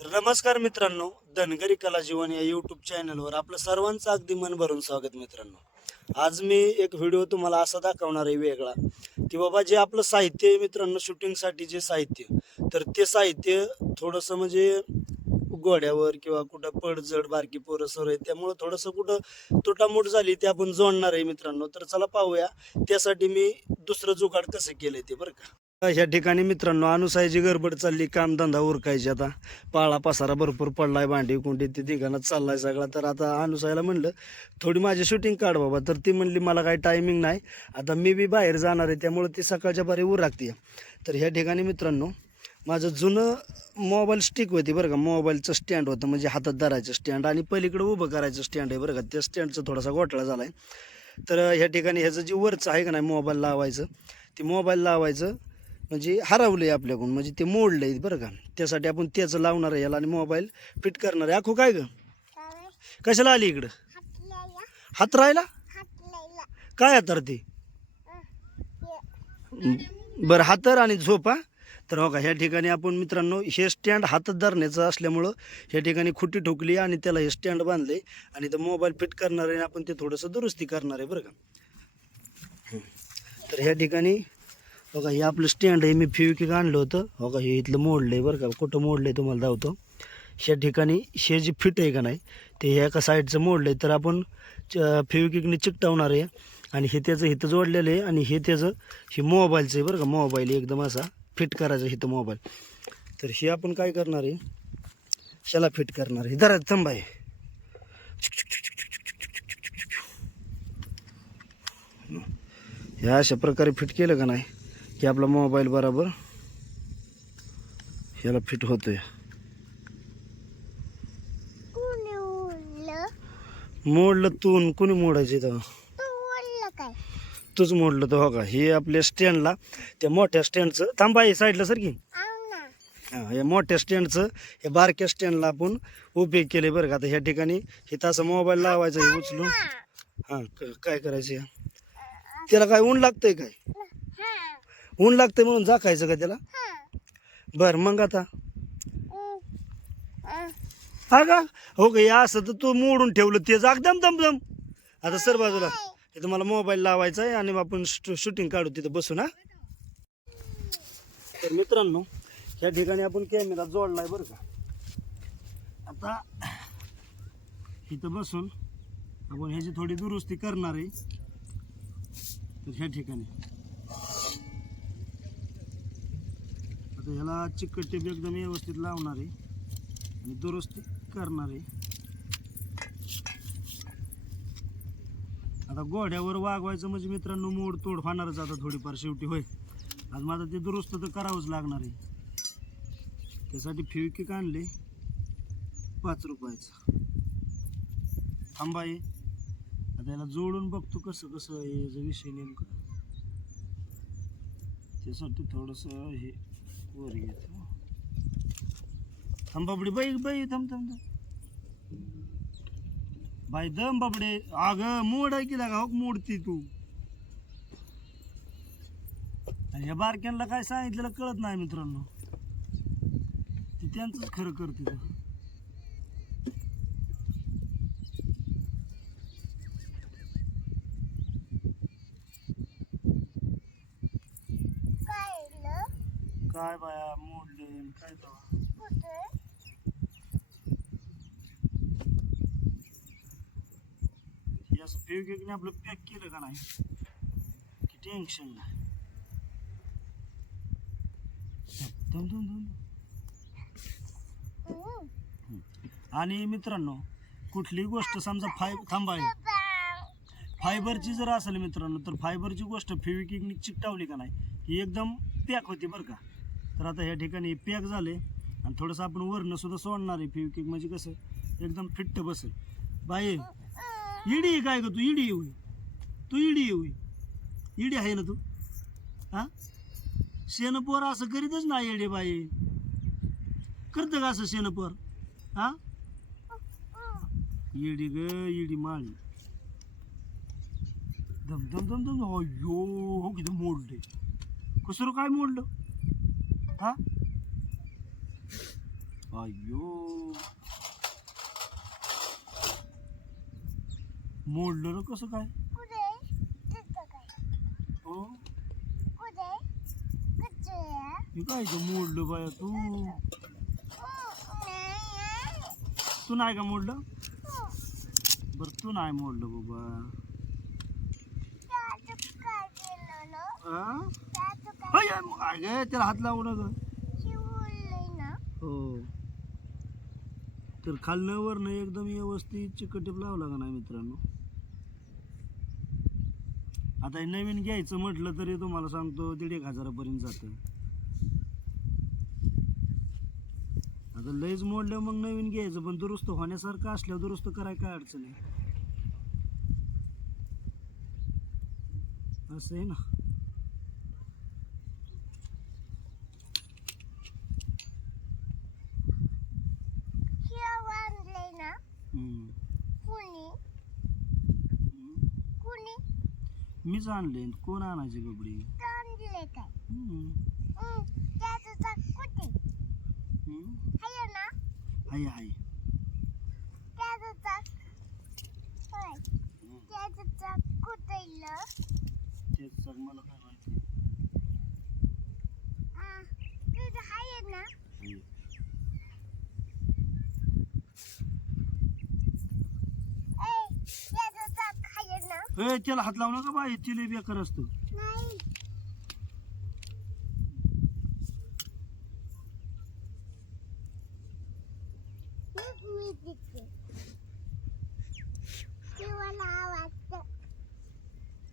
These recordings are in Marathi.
तर नमस्कार मित्रांनो धनगरी कला जीवन या यूट्यूब चॅनलवर आपलं सर्वांचं अगदी मन भरून स्वागत मित्रांनो. आज मी एक व्हिडिओ तुम्हाला असा दाखवणार आहे वेगळा की बाबा जे आपलं साहित्य आहे मित्रांनो शूटिंगसाठी जे साहित्य तर ते साहित्य थोडंसं म्हणजे गोड्यावर किंवा कुठं पडझड बारकी पोरं सर आहे त्यामुळं थोडंसं कुठं तुटामूट झाली ते आपण जोडणार आहे मित्रांनो. तर चला पाहूया त्यासाठी मी दुसरं जुगाड कसं केलं ते बरं का. ह्या ठिकाणी मित्रांनो अनुसायची गडबड चालली कामधंदा उरकायची आता. पाळा पसारा भरपूर पडलाय भांडी कुंडी ते ठिकाणात चाललाय सगळा. तर आता अनुसायला म्हणलं थोडी माझी शूटिंग काढ बाबा. तर ती म्हणली मला काही टायमिंग नाही. आता मी बी बाहेर जाणार आहे त्यामुळे ती सकाळच्या बारी उरकते. तर ह्या ठिकाणी मित्रांनो माझं जुनं मोबाईल स्टिक होती बरं का. मोबाईलचं स्टँड होतं म्हणजे हातात धरायचं स्टँड आणि पलीकडे उभं करायचं स्टँड आहे बरं का. त्या स्टँडचा थोडासा घोटाळा झाला आहे तर ह्या ठिकाणी ह्याचं जे वरचं आहे का नाही मोबाईल लावायचं ते मोबाईल लावायचं. म्हणजे हरवलं आहे आपल्याकडून म्हणजे ते मोडलं आहे बरं का. त्यासाठी आपण त्याचं लावणार आहे याला आणि मोबाईल फिट करणार आहे. आखो काय ग? कशाला आली इकडं? हात राहिला? काय हातर ते? बरं हातर आणि झोपा तर हो का ह्या ठिकाणी आपण मित्रांनो हे स्टँड हातात धरण्याचं असल्यामुळं ह्या ठिकाणी खुटी ठोकली आणि त्याला हे स्टँड बांधले आणि तर मोबाईल फिट करणार आहे आणि आपण ते थोडंसं दुरुस्ती करणार आहे बरं का. तर ह्या ठिकाणी हो का हे आपलं स्टँड आहे. मी फिविकिक आणलं होतं. हो का हे इथलं मोडलं आहे बरं का. कुठं मोडलं आहे तुम्हाला धावतो ह्या ठिकाणी हे जे फिट आहे का नाही ते ह्या एका साईडचं मोडलं आहे. तर आपण फिविकिकने चिकटावणार आहे. आणि हे त्याचं इथं जोडलेलं आहे. आणि हे त्याचं हे मोबाईलचं आहे बरं का. मोबाईल एकदम असा फिट करायचा इथं मोबाईल तर हे आपण काय करणार आहे? ह्याला फिट करणार आहे. जरा थांबा आहे ह्या अशा प्रकारे फिट केलं का नाही? की आपला मोबाईल बरोबर ह्याला फिट होतोय. मोडलं? तून कोणी मोडायचं इथं? तूच मोडलं तर हो का? हे आपल्या स्टँडला त्या मोठ्या स्टँडचं थांबा आहे साईडला सर की. हा, मोठ्या स्टँडचं हे बारक्या स्टँडला आपण उपयोग केले बरं का? आता ह्या ठिकाणी हे तसं मोबाईल लावायचा हे उचलून. हां काय करायचं त्याला काय ऊन लागतंय काय? ऊन लागतंय म्हणून झाकायचं का त्याला? बरं मग आता? हा का? हो का या असं तर तू मोडून ठेवलं ते जाग दम दम दम. आता सर बाजूला इथं मला मोबाईल लावायचा आहे आणि आपण शूटिंग काढू तिथं बसून हा. तर मित्रांनो ह्या ठिकाणी आपण कॅमेरा जोडलाय बरं का. आता इथं बसून आपण ह्याची थोडी दुरुस्ती करणार आहे. तर ह्या ठिकाणी. तर ह्याला चिकट टेप एकदम व्यवस्थित लावणार आहे आणि दुरुस्ती करणार आहे. आता गोड्यावर वागवायचं म्हणजे मित्रांनो मोड तोड होणारच आता थोडीफार शेवटी होय. आज माझं ते दुरुस्त तर करावंच लागणार आहे. त्यासाठी फिविकिक आणले. पाच रुपयाचं. थांबा आहे आता याला जोडून बघतो कसं कसं आहे याचा विषय नेमकं. त्यासाठी थोडंसं हे वर घेतो. थांब बाबडे बाई बाई थांब थांब थांब. बाई दम बाबडे. अग मोड आहे की लागा हो मोडती तू. आणि ह्या बारक्यांना काय सांगितलेलं कळत नाही मित्रांनो. ते त्यांचंच खरं करते ते. काय बाया मोडले हे असं आपलं पॅक केलं का नाही? की टेन्शन नाही. आणि मित्रांनो कुठलीही गोष्ट समजा फाय थांबाय. फायबरची जर असेल मित्रांनो तर फायबरची गोष्ट फेविकिकनी चिकटावली का नाही ही एकदम पॅक होती बरं का. तर आता ह्या ठिकाणी पॅक झाले. आणि थोडंसं आपण वरनं सुद्धा सोडणार आहे फेविकिक म्हणजे कसं एकदम फिट्ट बसेल. बाई इडी आहे काय ग तू? इडी होई तू इडी होई इडी आहे ना तू? हा? शेणपोर असं करीतच ना येडे बाई. करतं का असं शेणपोर? हा? इडी ग इडी माळी. दम दम दम दम. अयो हो किती मोडले कसं काय मोडलं? हा अयो मोडलं कसं काय काय हो कुठे कुठे हे काय ते मोडलं बाया तू तू नाही का मोडलं बरं तू नाही मोडलं बाबा अगं त्याला हात लावू नका. ना. हो. तर खालनं वरनं एकदम व्यवस्थित चिकटीप लावला का नाही मित्रांनो. आता नवीन घ्यायचं म्हटलं तरी तुम्हाला सांगतो दीड एक हजारापर्यंत जातं. आता लयच मोडलं मग नवीन घ्यायचं पण दुरुस्त होण्यासारखं असल्यावर दुरुस्त करायला काय अडचण आहे? असं आहे ना शिव आणलंय ना हम्म. कुणी हम्म. कुणी मीच आणले कोण आणायचे कपडे? आणले काय हम्म. हं, त्याचं चाक कुठे? हम्म. आहे ना? हाय हाय. त्याचं चाक होय. त्याचं चाक कुठे तेच सर मला काय माहिती? तिथं आहे ना? हाय. ए त्याचं चाक ए त्याला हात लावू नका बाई तिला बेकार असतो.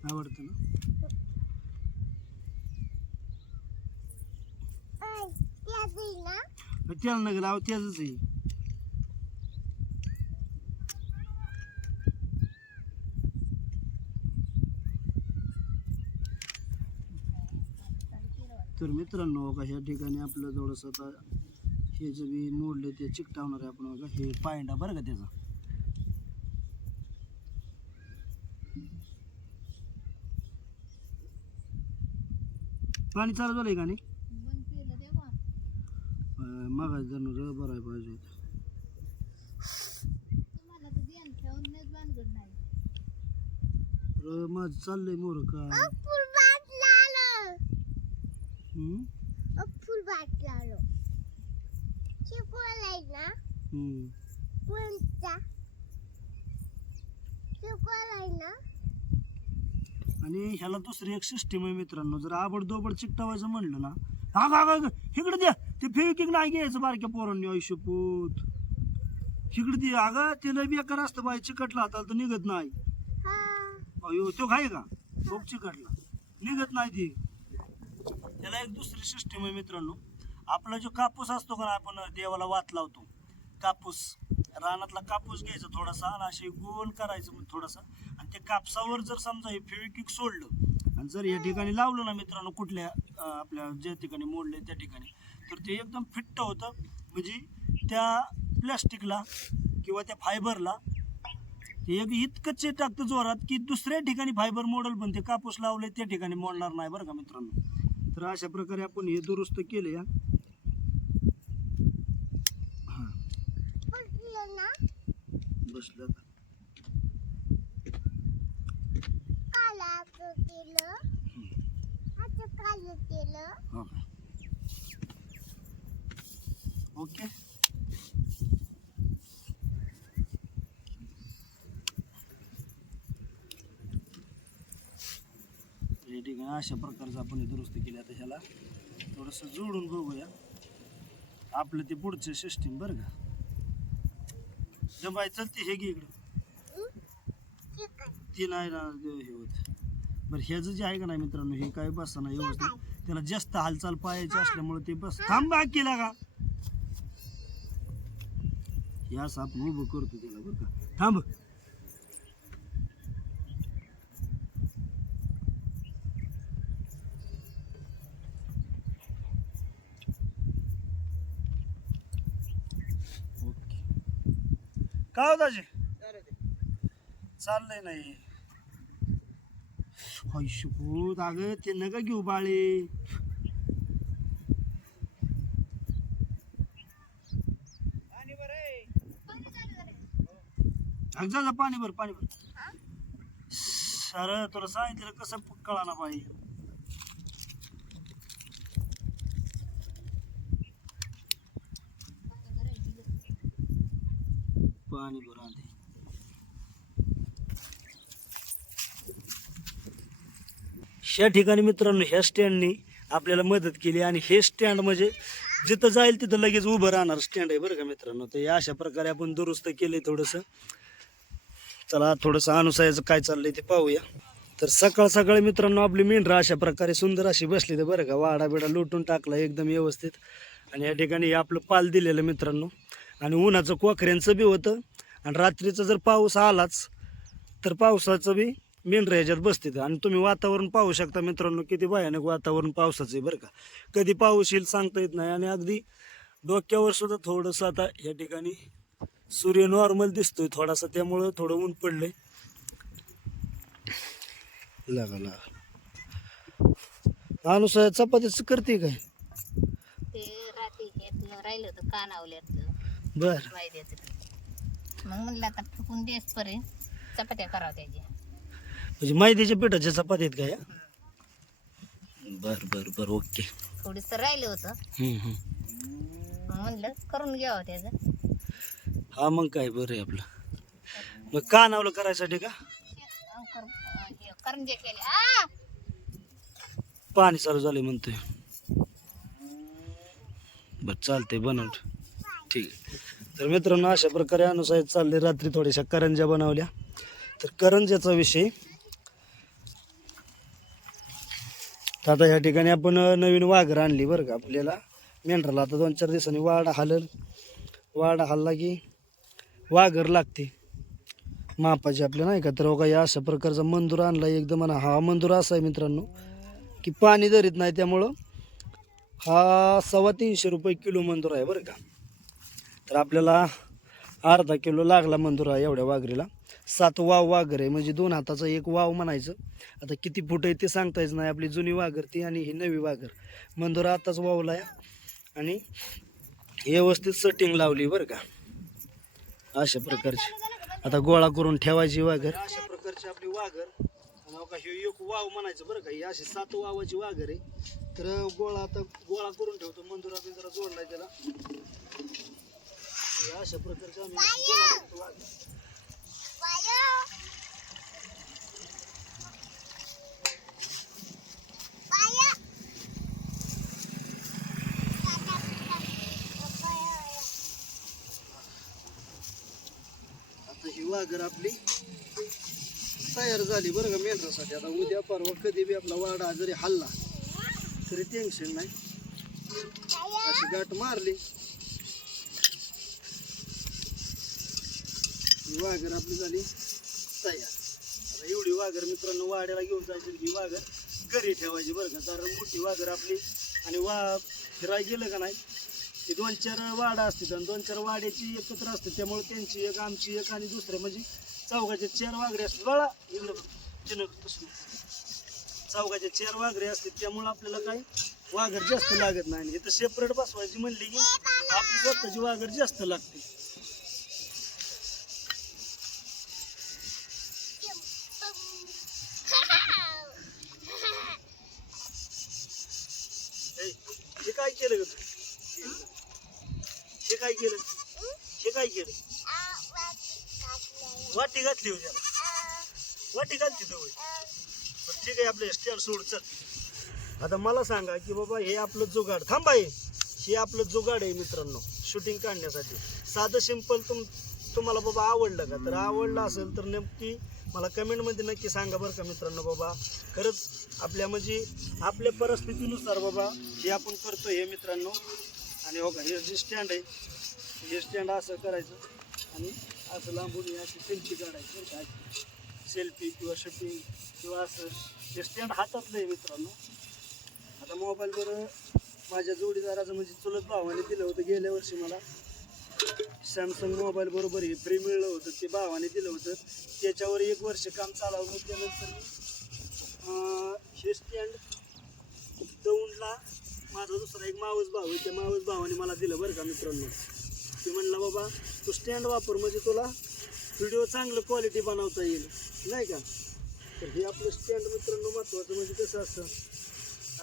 आवडतं ना? त्याला नका लाव त्याच तर मित्रांनो बघा ह्या ठिकाणी आपलं थोडंसं आता हे जे बी मोडले ते चिकटावणार आहे आपण बघा हे पायंडा बरं का त्याचा? पाणी चालू झालंय का नाही? मग जणू बरं आहे पाहिजे र माझं चाललंय मोर का अ, फुल बाटला आलं हम्म? अ, फुल बाटला आलं शिकवायला ना. कोणता शिकवायला ना आणि ह्याला दुसरी एक सिस्टीम आहे मित्रांनो. जर आबड दोबड चिकटावायचं म्हणलं ना हा का का इकडे द्या ते फेविकिक नाही घ्यायचं बारक्या पोरांनी आयुष्य पोत इकडे दे. अगं ते लय बेकार असतं बाई चिकटला हाताला तर निघत नाही. हा. अयो तो काय का? खूप चिकटला. निघत नाही ती. त्याला एक दुसरी सिस्टीम आहे मित्रांनो. आपला जो कापूस असतो का आपण देवाला वात लावतो. कापूस रानातला कापूस घ्यायचा थोडासा आणि असे गोल करायचं मग थोडासा. आणि त्या कापसावर जर समजा हे फेविकिक सोडलं आणि जर या ठिकाणी लावलं ना मित्रांनो कुठल्या आपल्या ज्या ठिकाणी मोडले त्या ठिकाणी तर ते एकदम फिट्ट होतं. म्हणजे त्या प्लॅस्टिकला किंवा त्या फायबरला ते एक इतकंच टाकतं जोरात की दुसऱ्या ठिकाणी फायबर मोडल पण ते कापूस लावले त्या ठिकाणी मोडणार नाही बरं का मित्रांनो. तर अशा प्रकारे आपण हे दुरुस्त केले या. हां. बसलं हो. ओके. या ठिकाणी अशा प्रकारचं आपण हे दुरुस्त केलं आता ह्याला. थोडंसं जोडून बघूया. आपलं ते पुढचं सिस्टीम बरं का? जमाय चलते हे घे इकडं. ती ते नाही ना हे होत. बरं ह्याचं जे आहे का नाही मित्रांनो हे काय बसताना व्यवस्थित? त्याला जास्त हालचाल पाहायची असल्यामुळे ते बस थांब केला का? हे असं आपण उभं करतो त्याला बरं का? थांब. का हो दाजी? चाललंय नाही. हैशभूत अग ते न का घेऊ बाळे. पाणी भर पाणी भर सर तुला सांगितलं कसं कळा ना बाई. पाणी भरून दे ह्या ठिकाणी मित्रांनो ह्या स्टँडनी आपल्याला मदत केली आणि हे स्टँड म्हणजे जिथं जाईल तिथं लगेच उभं राहणार स्टँड आहे बरं का मित्रांनो. तर या अशा प्रकारे आपण दुरुस्त केले थोडंसं. चला थोडंसं अनुसायाचं काय चाललंय ते पाहूया. तर सकाळ सकाळी मित्रांनो आपली मेंढरा अशा प्रकारे सुंदर अशी बसली तर बरं का वाडा बिडा लुटून टाकला एकदम व्यवस्थित. आणि या ठिकाणी हे आपलं पाल दिलेलं मित्रांनो. आणि उन्हाचं कोखऱ्यांचं बी होतं. आणि रात्रीचं जर पाऊस आलाच तर पावसाचं बी मेंढरा ह्याच्यात बसते आणि तुम्ही वातावरण पाहू शकता मित्रांनो किती भयानक वातावरण पावसाचं आहे बरं का. कधी पाऊस येईल सांगता येत नाही. आणि अगदी डोक्यावर सुद्धा थोडंसं आता या ठिकाणी सूर्य नॉर्मल दिसतोय थोडासा. त्यामुळं थोडं ऊन पडलंय. लागा लागा. अनुसार चपातीच करते काय? ते रात्री घेतलं राहिलं होतं कानावल्यातलं. बर. मैद्याचं मग म्हणलं आता फुकून देस पर्यंत चपात्या करावं त्याच्या. म्हणजे मैद्याच्या पिठाच्या चपातीत काय हा? बर बर बर ओके. थोडस राहिलं होतं. हम्म, हम्म. मग म्हणलं करून घ्यावं त्याचं. हा मग काय बरं आहे आपलं. मग कानावलं करायसाठी का? करंजे केले. आ! पाणी चालू झाले म्हणतोय. बर चालतंय बनवत. ठीक आहे. तर मित्रांनो अशा प्रकारे अनुसार चालले रात्री थोड्याशा करंज्या बनवल्या. तर करंज्याचा विषय. तर आता ह्या ठिकाणी आपण नवीन वाघर आणली बरं का आपल्याला. मेंढराला आता दोन चार दिवसांनी वाडा हालल. वाडा हालला की वाघर लागते. मापाचे आपल्या नाही का? तर हो बघा या अशा प्रकारचा मंदूर आणला एकदम. म्हणा हा मंदूर असा आहे मित्रांनो की पाणी धरीत नाही त्यामुळं हा सव्वा तीनशे रुपये किलो मंदूर आहे बरं का. तर आपल्याला अर्धा किलो लागला मंदुरा एवढ्या वाघरीला. सात वाव वाघर आहे म्हणजे दोन हाताचा एक वाव म्हणायचं. आता किती फूट आहे ते सांगता येत नाही. आपली जुनी वाघर ती आणि ही नवी वाघर. मंदुरा आताच वावला आहे. आणि व्यवस्थित सेटिंग लावली बरं का. अशा प्रकारची. आता गोळा करून ठेवायची वाघर. अशा प्रकारची आपली वाघर. का हे एक वाव म्हणायचं बरं का. ही अशी सात वावाची वाघर आहे. तर गोळा आता गोळा करून ठेवतो. मंदुरा जरा जोडलाय त्याला. अशा प्रकारचे आम्ही आता ही वाघर आपली तयार झाली बरं का मेंढरासाठी. आता उद्या परवा कधी बी आपला वाडा जरी हल्ला तरी टेन्शन नाही. अशी गाठ मारली. वाघर आपली झाली तयार. आता एवढी वाघर मित्रांनो वाड्याला घेऊन जायची ही वाघर घरी ठेवायची बरं का. कारण मोठी वाघर आपली आणि वा फिराय गेलं का नाही ते दोन चार वाडा असतात आणि दोन चार वाड्याची एकत्र असते त्यामुळे त्यांची एक आमची एक आणि दुसऱ्या म्हणजे चौघाचे चार वाघरे असतात. बाळा इकडं चिलक बसून. चौघाचे चार वाघरे असतात. त्यामुळे आपल्याला काही वाघर जास्त लागत नाही. आणि इथं सेपरेट बसवायची म्हणली की आपली स्वतःची वाघर जास्त लागते. हे काय केलं? हे काय केलं? वाटी घातली होती त्याला. वाटी घालती तो ठीक आहे आपलं स्टँड सोड चल. आता मला सांगा की बाबा हे आपलं जुगाड थांबा हे. हे आपलं जुगाड आहे मित्रांनो शूटिंग काढण्यासाठी. साधं सिंपल तुम तुम्हाला बाबा आवडलं का? तर आवडलं असेल तर नेमकी मला कमेंटमध्ये नक्की सांगा बरं का मित्रांनो बाबा. खरंच आपल्या म्हणजे आपल्या परिस्थितीनुसार बाबा हे आपण करतो हे मित्रांनो. आणि हो का हे जे स्टँड आहे हे स्टँड असं करायचं. आणि असं लांबून हे अशी सेल्फी काढायची काय सेल्फी किंवा शूटिंग किंवा असं. हे स्टँड हातातलं आहे मित्रांनो. आता मोबाईलवर माझ्या जोडीदाराचं म्हणजे चुलत भावाने दिलं होतं गेल्या वर्षी मला. सॅमसंग मोबाईल बरोबर हे फ्री मिळलं होतं ते भावाने दिलं होतं. त्याच्यावर एक वर्ष काम चालवलं त्यानंतर मी हे स्टँड दौंडला माझा दुसरा एक मावस भाऊ आहे. त्या मावस भावाने मला दिलं बरं का मित्रांनो. ते म्हणला बाबा तू स्टँड वापर म्हणजे तुला व्हिडिओ चांगलं क्वालिटी बनवता येईल. नाही का? तर हे आपलं स्टँड मित्रांनो महत्त्वाचं म्हणजे कसं असतं?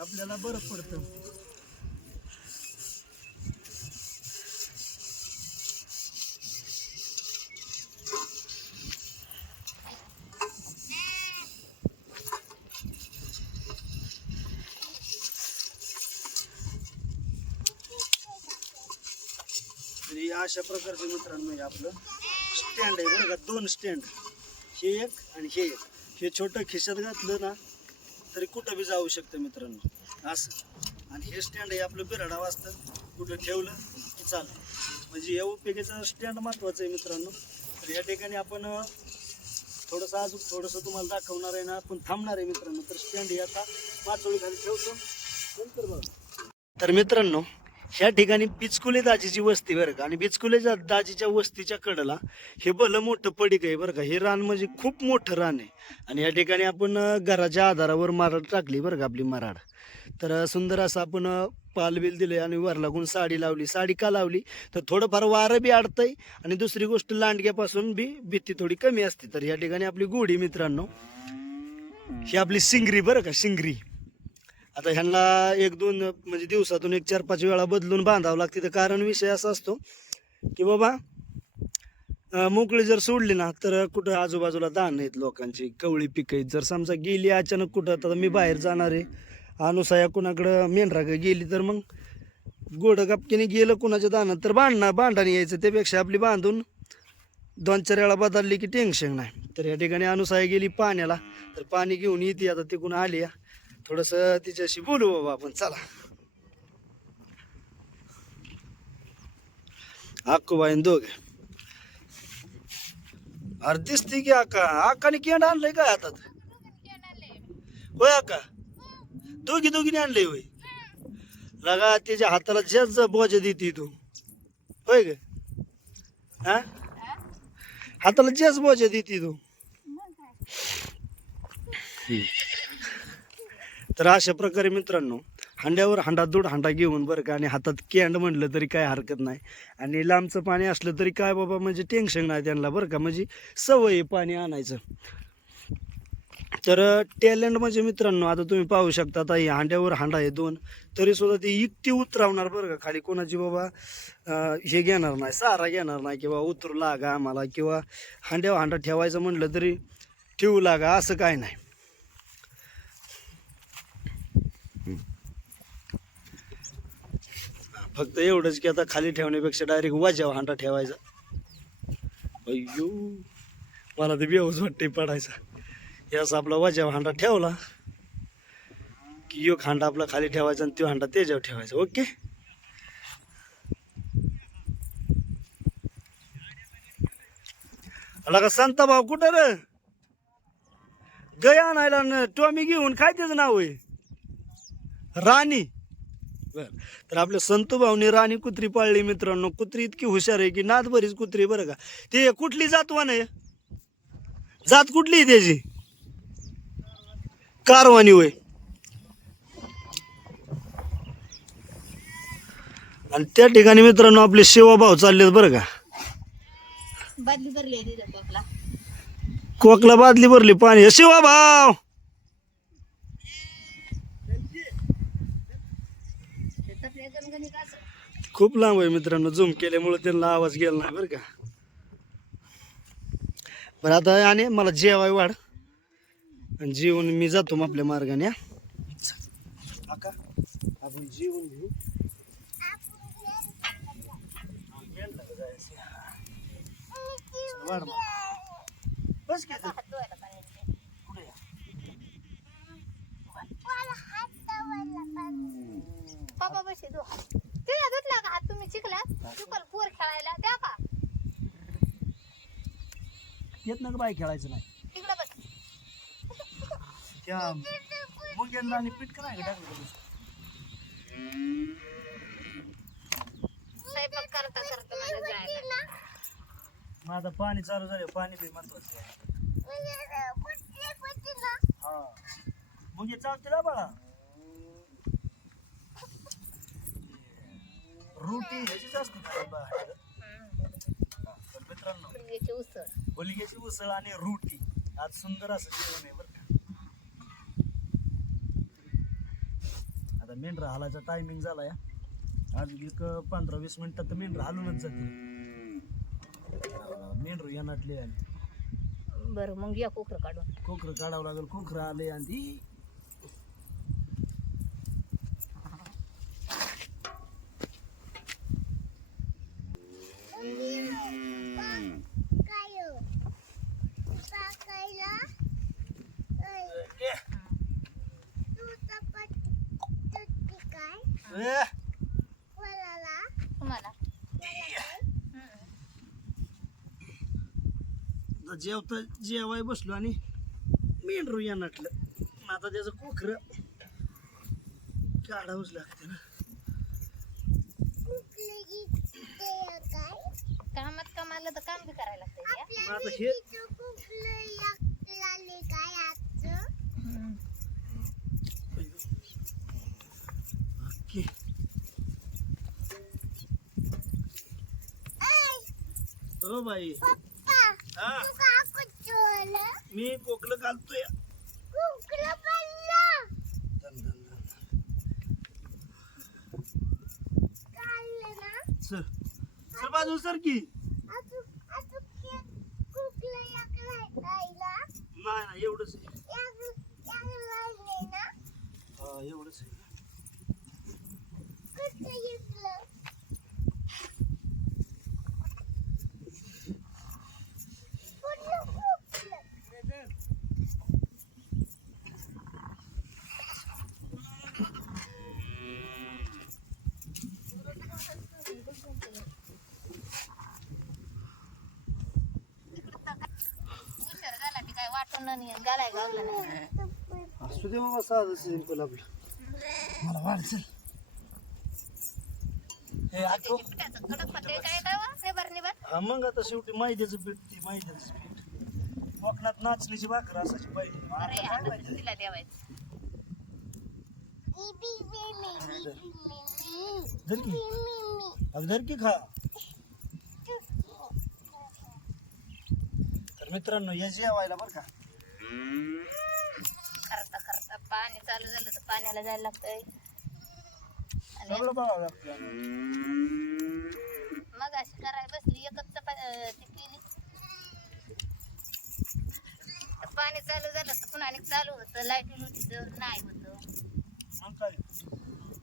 आपल्याला बरं पडतं. अशा प्रकारचे मित्रांनो हे आपलं स्टँड आहे बरं का दोन स्टँड हे एक आणि हे एक. हे छोटं खिशात घातलं ना तरी कुठं बी जाऊ शकतं मित्रांनो. असं. आणि हे स्टँड आहे आपलं बिराडा वाजतं. कुठं ठेवलं की चालेल. म्हणजे या उपयोगाचं स्टँड महत्त्वाचं आहे मित्रांनो. तर या ठिकाणी आपण थोडंसं अजून थोडंसं तुम्हाला दाखवणार आहे ना आपण थांबणार आहे मित्रांनो. तर स्टँड हे आता पाचोळी खाली ठेवतो. नंतर बघा. तर मित्रांनो ह्या ठिकाणी पिचकुले दाजीची वस्ती बरं का. आणि पिचकुले जा- दाजीच्या वस्तीच्या कडला हे भलं मोठं पडीक आहे बरं का. हे रान म्हणजे खूप मोठं रान आहे. आणि या ठिकाणी आपण घराच्या आधारावर माराड टाकली बरं का आपली माराड. तर सुंदर असं आपण पालबिल दिले आणि वर लागून साडी लावली. साडी का लावली? तर थोडंफार वारं बी अडतंय आणि दुसरी गोष्ट लांडग्यापासून बी भीती थोडी कमी असते. तर या ठिकाणी आपली गोडी मित्रांनो ही आपली सिंगरी बरं का सिंगरी आता ह्यांना एक दोन म्हणजे दिवसातून एक चार पाच वेळा बदलून बांधावं लागते. तर कारण विषय असा असतो की बाबा मोकळी जर सोडली ना तर कुठं आजूबाजूला दान आहेत लोकांची कवळी पिकं आहेत. जर समजा गेली अचानक कुठं आता मी बाहेर जाणार आहे. अनुसाया कुणाकडं मेंढरा गेली तर मग गोडं गपकीने गेलं कुणाच्या दानात तर बांधणार बांधाने यायचं. त्यापेक्षा आपली बांधून दोन चार वेळा बदलली की टेन्शन नाही. तर या ठिकाणी अनुसाया गेली पाण्याला तर पाणी घेऊन येते. आता तिकून आली या. थोडस तिच्याशी बोलू बाबा आपण चला. अक्कूबाईन दोघे. अरे दिसते की आका. आकाने केंड आणलंय काय हातात? होय आका? दोघी दोघीने आणलंय होय. लगा त्याच्या हाताला जास्त बोजा देते तू. होय ग? हा? हाताला जास्त बोजा देते तू. तर अशा प्रकारे मित्रांनो हांड्यावर हांडा दूड हांडा घेऊन बरं का आणि हातात कॅन्ड म्हटलं तरी काय हरकत नाही. आणि लांबचं पाणी असलं तरी काय बाबा म्हणजे टेन्शन नाही त्यांना बरं का म्हणजे सवय पाणी आणायचं. तर टॅलेंट म्हणजे मित्रांनो आता तुम्ही पाहू शकता आता हे हांड्यावर हांडा आहे दोन तरी सुद्धा ते इतकी उतरावणार बरं का खाली कोणाची बाबा हे घेणार नाही सारा घेणार नाही किंवा उतरू लागा आम्हाला किंवा हांड्यावर हांडा ठेवायचं म्हटलं तरी ठेवू लागा असं काय नाही. फक्त एवढंच की आता खाली ठेवण्यापेक्षा डायरेक्ट वाजाव हांडा ठेवायचा. अय्यो मला तर बेवच वाटते पडायचा. याचा आपला वाजाव हांडा ठेवला की एक हांडा आपला खाली ठेवायचा आणि तो हांडा त्याच्यावर ठेवायचा ओके? अला का संता भाऊ कुठं र? गया आणायला टॉमी घेऊन काय त्याचं नाव आहे? राणी. बर. तर आपल्या संतू भाऊनी राणी कुत्री पाळली मित्रांनो. कुत्री इतकी हुशार आहे की नाद बरीच कुत्री बरं का. ते कुठली जातवान आहे? जात कुठली आहे त्याची? कारवानी होय. आणि त्या ठिकाणी मित्रांनो आपले शिवा भाऊ चाललेत बरं का. बादली भरली कोकला बादली भरली. पाणी शिवा भाव शेतातल्या गणगणित असं खूप लांब आहे मित्रांनो. झूम केल्यामुळे त्यांना आवाज गेला नाही बरं का. बरं आता आणि मला जेवाय वाढ. आणि जेवून मी जातो मग आपल्या मार्गाने हा. आपण जेवण घेऊ. वाढ बस की तिला धुतला का? हात तुम्ही पोर खेळायला द्या का? येत ना बाय खेळायचं नाही? तिकडं बस. त्या मुग्यांना आणि पीठ काय टाकलं होतं? स्वयंपाक करता करता मला जायला. मग आता पाणी चालू झालं पाणी बी महत्वाचं आहे? हा. मुगे चालते ना बाळा. रोटी ह्याचीच असते. हा, तर मित्रांनो हुलग्याची उसळ. हुलग्याची उसळ आणि रोटी आज सुंदर असं जेवण आहे बरं का. आता मेंढरा हालायचा टायमिंग झाला या आज एक पंधरा वीस मिनिटात तर मेंढरा हालूनच जाते मेंढरू या नाटले आणि बरं मग या कोकर काढून. कोकरं काढावं लागेल कोकरं आले आणि ती काय हो? टाकायला ऐ, ए, तू चपाती चटणी काय ए, वराला तुम्हाला हम्म. आता जेवता जेवाय बसलो आणि मेंढरू या नाटलं आता त्याचं कोकरं काढावंच लागते ना कामात कामाला तर काम बी करायला. आपल्या आता हे- हो बाई. मी कोकलं घालतोय. सर सर बाजू सर की अजून अजून हे कुठलं एक राहिला नाही नाही एवढंच ना हा एवढंच आहे कुठलं इकलं कुठलं कुठलं उशीर झाला की काय वाटून नाही घालाय गावलं नाही असू दे बाबा साधं सिंपल आपलं मला वाढ हे आठव. त्याची पिठाचं कडक पत्ते काय हा मग आता शेवटी मैद्याचं पीठ ती मैद्याचं पीठ. कोकणात नाचणीची भाकर असायची पहिले. आता अरे काय माहिती तिला द्यावायचं धर की. अगं धर की खा. तर मित्रांनो या जेवायला बरं का? करता करता पाणी चालू झालं तर पाण्याला जायला लागतंय. आणि मग अशी करायला बसली एकच केली. तर पाणी चालू झालं तर पुन्हा आणि चालू होतं लाईटी लुटीचं नाही होतं.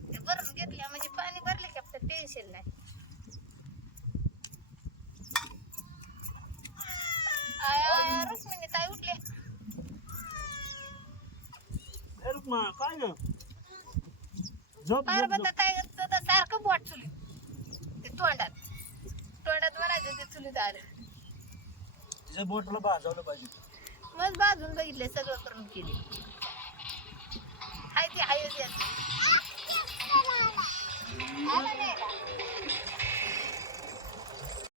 ते भरून घेतल्या म्हणजे पाणी भरले की आपलं टेन्शन नाही. रुक्मिणी ताई उठले ना काय ग? झोप पार्वता काय तर सारखं बोट चुलीत ते तोंडात. तोंडात म्हणायचं ते चुलीत आलं. तिच्या बोटला भाजवलं मग बाजून बघितले सगळं करून केले हाय ते हायच याचं.